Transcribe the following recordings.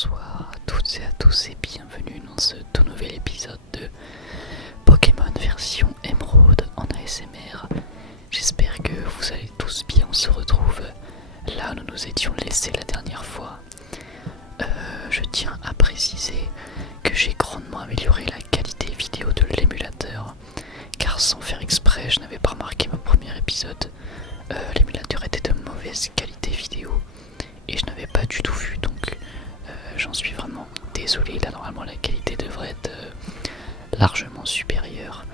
bonsoir à toutes et à tous et bienvenue dans ce tout nouvel épisode de Pokémon version Émeraude en ASMR. J'espère que vous allez tous bien, on se retrouve là où nous nous étions laissés la dernière fois. Je tiens à préciser que j'ai grandement amélioré la qualité vidéo de l'émulateur, car sans faire exprès, je n'avais pas remarqué mon premier épisode. L'émulateur était de mauvaise qualité vidéo et je n'avais pas du tout vu, donc j'en suis vraiment désolé. Là normalement la qualité devrait être largement supérieure,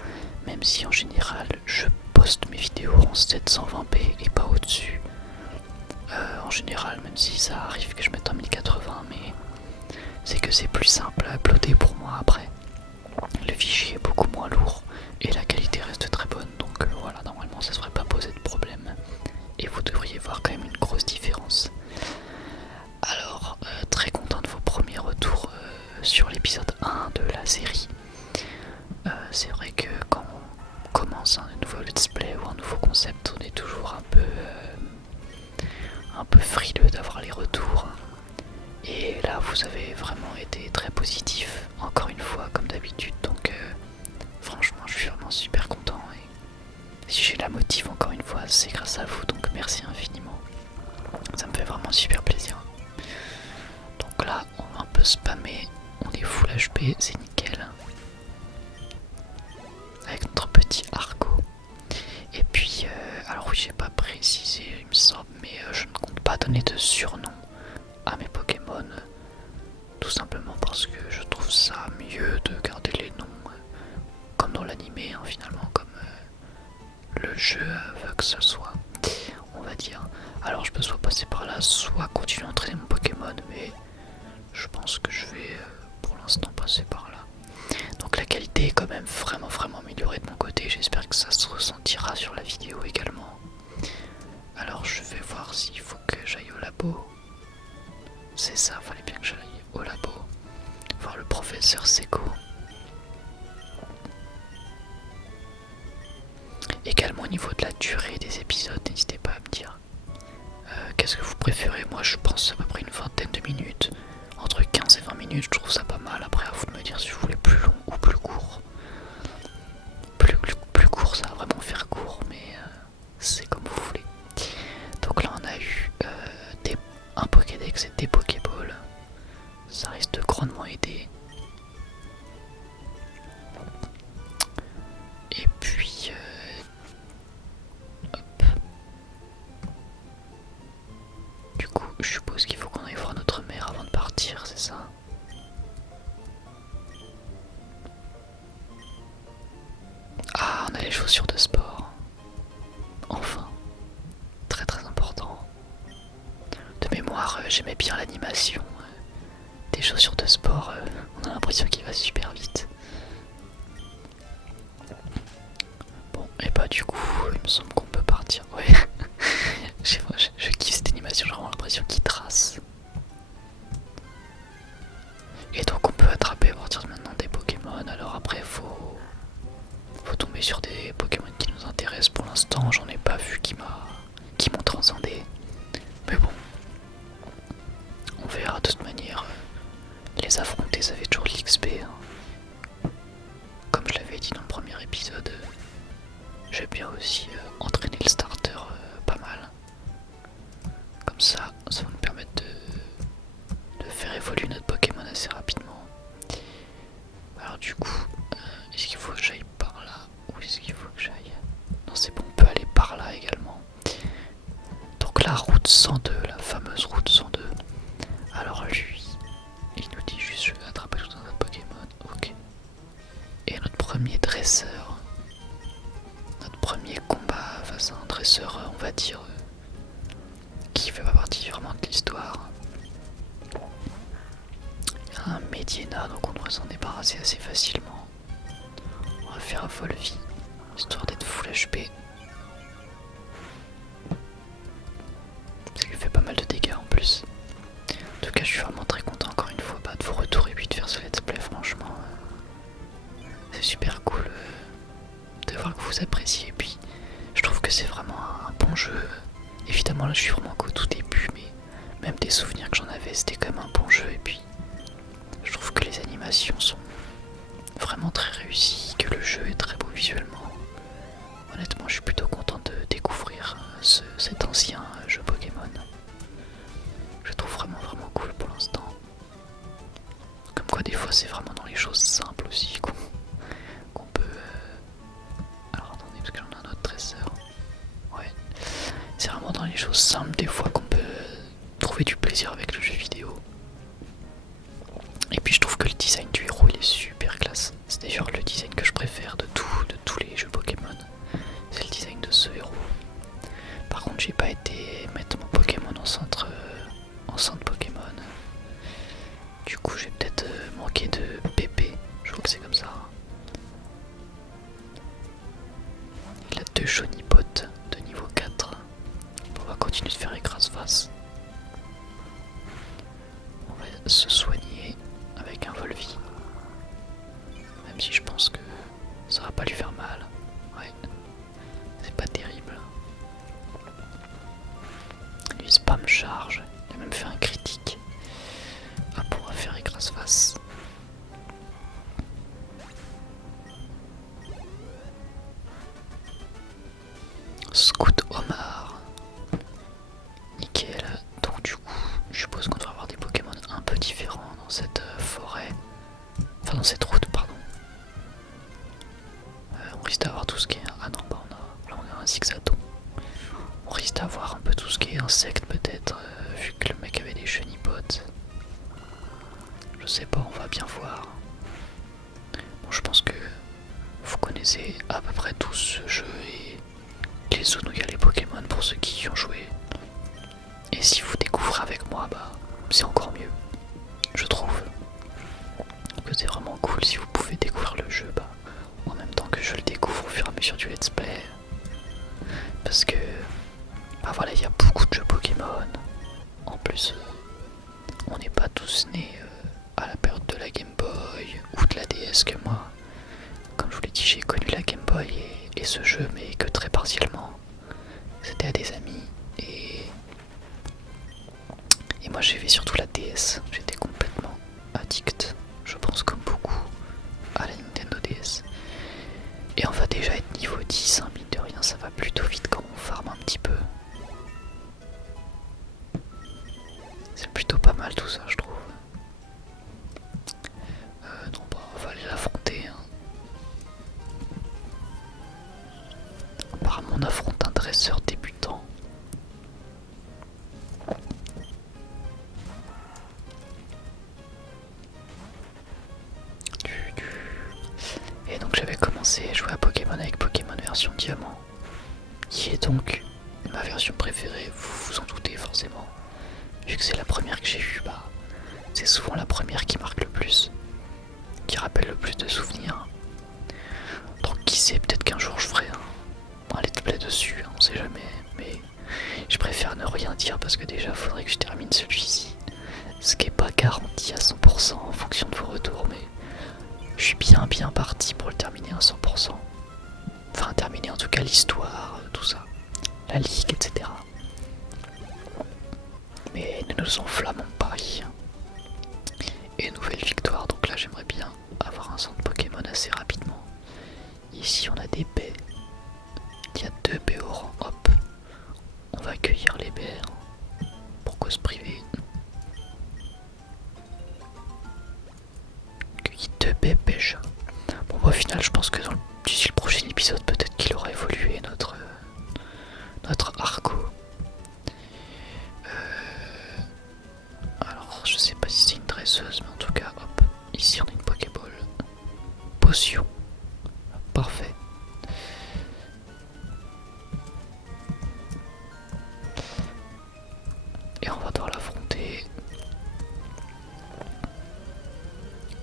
même si en général je poste mes vidéos en 720p et pas au-dessus. En général, même si ça arrive que je mette en 1080, mais c'est que c'est plus simple à uploader pour moi après. Le fichier est beaucoup moins lourd et la qualité reste très bonne, donc voilà, normalement ça ne devrait pas poser de problème. Et vous devriez voir quand même une grosse différence. Alors, très content de vos premiers retours sur l'épisode 1 de la série. C'est vrai que quand on commence un nouveau let's play ou un nouveau concept, on est toujours un peu frileux d'avoir les retours. Et là, vous avez vraiment été très positif, encore une fois, comme d'habitude. Donc, franchement, je suis vraiment super content. Et si j'ai la motive, encore une fois, c'est grâce à vous. Donc, merci infiniment. Ça me fait vraiment super plaisir. Donc là, on va un peu spammer. On est full HP, c'est nickel. Avec notre petit Argo. Et puis, alors oui, j'ai pas précisé, il me semble, mais je ne compte pas donner de surnom à mes Pokémon. Tout simplement parce que je trouve ça mieux de garder les noms comme dans l'animé, hein, finalement, comme le jeu veut que ce soit, on va dire. Alors je peux soit passer par là, soit continuer à entraîner mon Pokémon, mais je pense que je vais pour l'instant passer par là. Donc la qualité est quand même vraiment améliorée de mon côté, j'espère que ça se ressentira sur la vidéo également. Alors je vais voir s'il faut que j'aille au labo. C'est ça, fallait bien que j'aille au labo, voir le professeur Seko. Également au niveau de la durée des épisodes, n'hésitez pas à me dire qu'est-ce que vous préférez. Moi je pense à peu près une vingtaine de minutes, entre 15 et 20 minutes, je trouve ça pas mal. Après à vous de me dire si vous voulez plus long ou plus court. Plus court, ça va vraiment faire court, mais c'est comme vous voulez. Donc là on a eu un Pokédex et des Pokéballs, ça risque de grandement aider. Et puis hop. Du coup je suppose qu'il faut qu'on aille voir notre mère avant de partir, c'est ça? Ah, on a les chaussures de sport. Enfin, très important. De mémoire, j'aimais bien l'animation des chaussures de sport, on a l'impression qu'il va super vite. Bon, et bah du coup, il me semble qu'on peut partir. Ouais, je kiffe cette animation, j'ai vraiment l'impression qu'il trace. Et donc on peut attraper à partir de maintenant des Pokémon. Alors après, faut tomber sur des Pokémon qui nous intéressent. Pour l'instant, j'en ai pas vu qui m'ont transcendé. Mais bon, on verra de toute manière. Les affronter, ça fait toujours de l'XP. Hein. Comme je l'avais dit dans le premier épisode, j'ai bien aussi entraîner le starter pas mal. Comme ça va nous permettre de faire évoluer notre Pokémon assez rapidement. Alors du coup, est-ce qu'il faut que j'aille par là ou est-ce qu'il faut que j'aille... Non, c'est bon, on peut aller par là également. Donc la route 102, la fameuse route 102. Alors lui, il nous dit juste je vais attraper tout un tas de Pokémon. Ok. Et notre premier dresseur. Notre premier combat face à un dresseur, on va dire, qui fait pas partie vraiment de l'histoire. Un Mediena, donc on devrait s'en débarrasser assez facilement. On va faire un Volvi, histoire d'être full HP. Parce qu'il fait pas mal de dégâts en plus. En tout cas, je suis vraiment très content encore une fois de vos retours et puis de faire ce let's play, franchement. C'est super cool de voir que vous appréciez. Et puis, je trouve que c'est vraiment un bon jeu. Évidemment, là, je suis vraiment qu'au tout début, mais même des souvenirs que j'en avais, c'était quand même un bon jeu. Et puis, trouve que les animations sont vraiment très réussies, que le jeu est très beau visuellement. Honnêtement, je suis plutôt content de découvrir cet ancien jeu Pokémon. Je le trouve vraiment cool pour l'instant. Comme quoi des fois c'est vraiment dans les choses simples aussi qu'on peut... Alors attendez, parce que j'en ai un autre dresseur. Ouais. C'est vraiment dans les choses simples des fois qu'on peut trouver du plaisir avec le jeu vidéo. Et puis je trouve que le design du héros il est super classe. C'est d'ailleurs le design que je préfère de tous les jeux Pokémon. C'est le design de ce héros. Par contre j'ai pas été mettre mon Pokémon en centre Pokémon. Du coup j'ai peut-être manqué de PP. Je crois que c'est comme ça. Il a 2 Chonipotes de niveau 4. On va continuer de faire écrase-face. On va se soigner avec un Volvi. Même si je pense que ça va pas lui faire mal. Ouais. C'est pas terrible. Lui spam charge. Il a même fait un critique. Hop, on va faire écrase-face. Scout Omar. Nickel. Donc du coup, je suppose qu'on doit avoir des Pokémon un peu différents dans cette forêt. Enfin dans cette route, pardon. On risque d'avoir tout ce qui est... Ah non, bah là on a un Zigzaton. On risque d'avoir un peu tout ce qui est insectes peut-être, vu que le mec avait des chenipotes. Je sais pas, on va bien voir. Bon, je pense que vous connaissez à peu près tous ce jeu et les zones où il y a les Pokémon pour ceux qui y ont joué. Et si vous découvrez avec moi, bah c'est encore mieux, je trouve. Que c'est vraiment cool si vous pouvez découvrir le jeu bah, en même temps que je le découvre au fur et à mesure du let's play. Parce que bah voilà, il y a beaucoup de jeux Pokémon. En plus, on n'est pas tous nés à la période de la Game Boy ou de la DS que moi. Comme je vous l'ai dit, j'ai connu la Game Boy et ce jeu, mais que très partiellement. C'était à des amis et moi j'ai surtout la DS. J'étais complètement addict, je pense comme beaucoup, à la Nintendo DS. Et on va déjà être niveau 10, hein, mine de rien, ça va plutôt vite quand on farm un petit peu. C'est plutôt pas mal tout ça, je trouve. Non, bah on va aller l'affronter. Hein. Apparemment on affronte un dresseur débutant. Et donc j'avais commencé à jouer à Pokémon avec Pokémon version diamant, qui est donc ma version préférée, vous vous en doutez forcément. Vu que c'est la première que j'ai eue, bah c'est souvent la première qui marque le plus, qui rappelle le plus de souvenirs. Donc qui sait, peut-être qu'un jour je ferai un let's play dessus, on sait jamais, mais je préfère ne rien dire parce que déjà faudrait que je termine celui-ci. Ce qui est pas garanti à 100% en fonction de vos retours, mais je suis bien parti pour le terminer à 100%. Enfin terminer en tout cas l'histoire, tout ça, la ligue, etc. Mais ne nous enflammons pas. Et nouvelle victoire, donc là j'aimerais bien avoir un centre Pokémon assez rapidement. Ici on a des baies. Il y a 2 baies au rang, hop. On va accueillir les baies. Pourquoi se priver? Accueillir 2 baies pêche. Bon bah, au final je pense que d'ici le prochain épisode peut-être qu'il aura évolué notre Arco. Alors je sais pas si c'est une dresseuse, mais en tout cas hop, ici on a une Pokéball. Potion. Parfait. Et on va devoir l'affronter.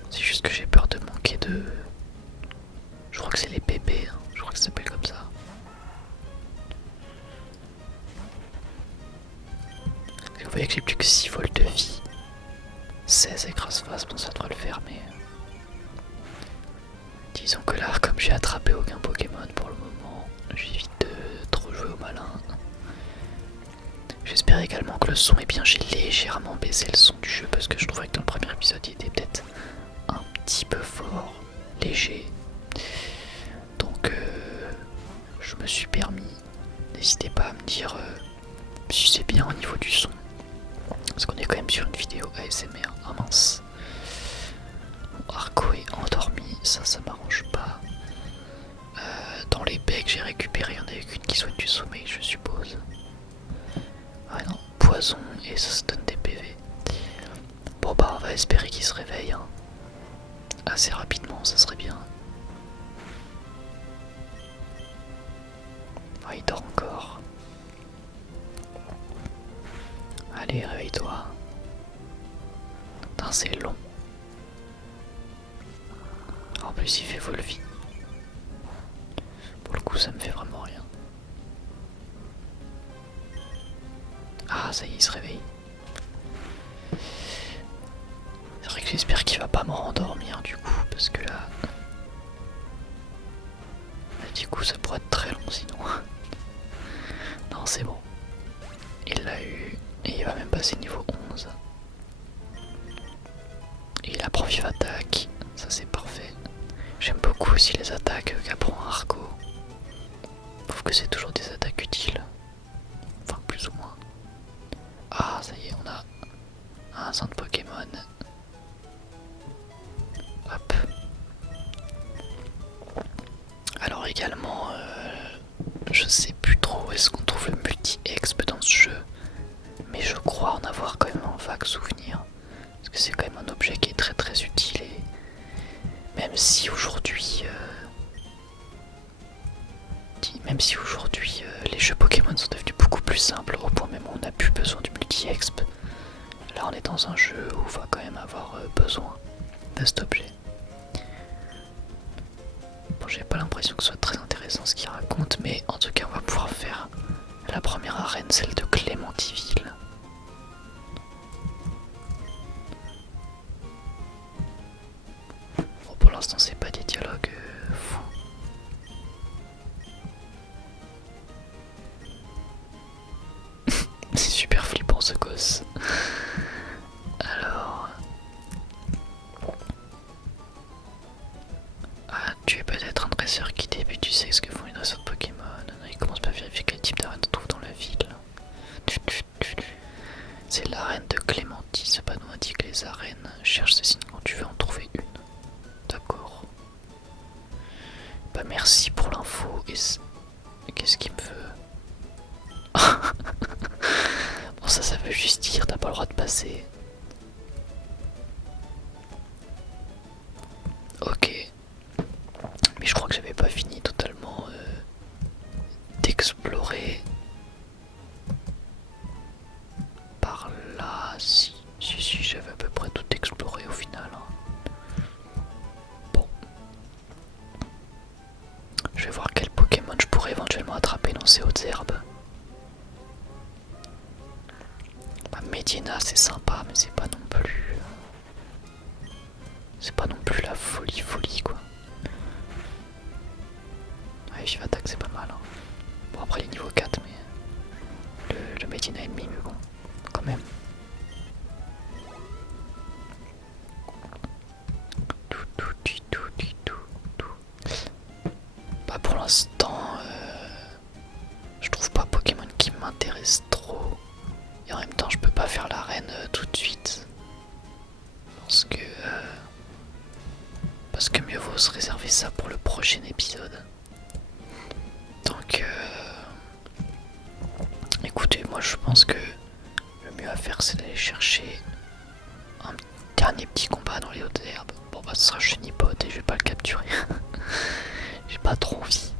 C'est juste que j'ai peur de manquer de... Je crois que c'est les bébés, hein. Je crois que ça s'appelle comme ça. Vous voyez que j'ai plus que 6 volts de vie. 16 écrase-face, bon ça devrait le faire, mais... Disons que là, comme j'ai attrapé aucun Pokémon pour le moment, j'évite de trop jouer au malin. J'espère également que le son est bien, j'ai légèrement baissé le son du jeu parce que je trouvais que dans le premier épisode il était peut-être petit peu fort, léger. Donc je me suis permis. N'hésitez pas à me dire si c'est bien au niveau du son. Parce qu'on est quand même sur une vidéo ASMR. Ah mince. Arco est endormi, ça m'arrange pas. Dans les becs j'ai récupéré, il y en avait qu'une qui souhaite du sommeil je suppose. Ah non, poison et ça se donne des PV. Bon bah on va espérer qu'il se réveille hein. Assez rapidement, ça serait bien. Ah, il dort encore. Allez, réveille-toi. Putain, c'est long. En plus, il fait Volvi. Pour le coup, ça me fait vraiment rien. Ah, ça y est, il se réveille. C'est vrai que j'espère qu'il va pas me rendormir du coup, parce que là... Du coup, ça pourrait être très long sinon. Non, c'est bon. Il l'a eu, et il va même passer niveau 11. Et il apprend vive attaque, ça c'est parfait. J'aime beaucoup aussi les attaques qu'apprend Arco. Je trouve que c'est toujours des attaques utiles. Enfin, plus ou moins. Ah, ça y est, on a un centre Pokémon. Hop. Alors également, je sais plus trop où est-ce qu'on trouve le multi-exp dans ce jeu. Mais je crois en avoir quand même un vague souvenir. Parce que c'est quand même un objet qui est très très utile. Et même si aujourd'hui... les jeux Pokémon sont devenus beaucoup plus simples au point même où on n'a plus besoin du multi-exp. Là on est dans un jeu où on va quand même avoir besoin de cet objet. Bon, j'ai pas l'impression que ce soit très intéressant ce qu'il raconte, mais en tout cas on va pouvoir faire la première arène, celle de Clémentiville. Bon, pour l'instant c'est pas des dialogues fous. C'est super flippant ce gosse. Alors... Ah, tu es peut-être un dresseur qui débute, tu sais ce que font les dresseurs de Pokémon. Il commence pas à vérifier quel type d'arène on trouve dans la ville. C'est l'arène de Clémentie, ce panneau indique les arènes. Cherche ce signe quand tu veux en trouver une. D'accord. Bah merci pour l'info. Et qu'est-ce qu'il me veut? Bon ça veut juste dire t'as pas le droit de passer. Ok. Mais je crois que j'avais pas fini totalement d'explorer. Par là, si j'avais à peu près tout exploré au final. Bon. Je vais voir quel Pokémon je pourrais éventuellement attraper dans ces hautes herbes. Bah, Medina c'est sympa mais c'est pas non plus... C'est pas non plus la folie quoi. Ouais, j'y vais attaque c'est pas mal hein. Bon après il est niveau 4 mais... Le Medina ennemi mais bon, quand même. Bah pour l'instant, je trouve pas Pokémon qui m'intéresse trop. Et en même temps je peux pas faire l'arène tout de suite. Parce que mieux vaut se réserver ça pour le prochain épisode. Donc écoutez, moi je pense que le mieux à faire c'est d'aller chercher un dernier petit combat dans les hautes herbes. Bon bah ce sera Chenipote et je vais pas le capturer. J'ai pas trop envie.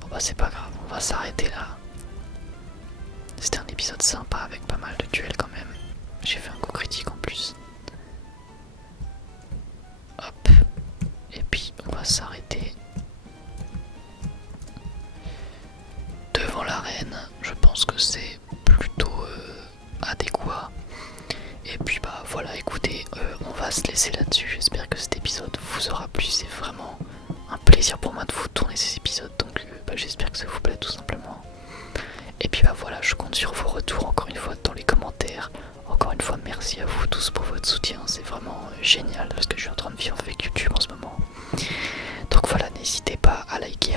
Bon bah c'est pas grave, on va s'arrêter là. C'était un épisode sympa avec pas mal de duels quand même. J'ai fait un coup critique en plus. Hop. Et puis on va s'arrêter devant l'arène. Je pense que c'est plutôt adéquat. Et puis bah voilà, écoutez, on va se laisser là-dessus. J'espère que cet épisode vous aura plu. C'est vraiment un plaisir pour moi de vous tourner ces épisodes. Donc bah, j'espère que ça vous plaît tout simplement. Et puis bah voilà, je compte sur vos retours encore une fois dans les commentaires. Encore encore une fois, merci à vous tous pour votre soutien. C'est vraiment génial ce que je suis en train de vivre avec YouTube en ce moment. Donc voilà, n'hésitez pas à liker,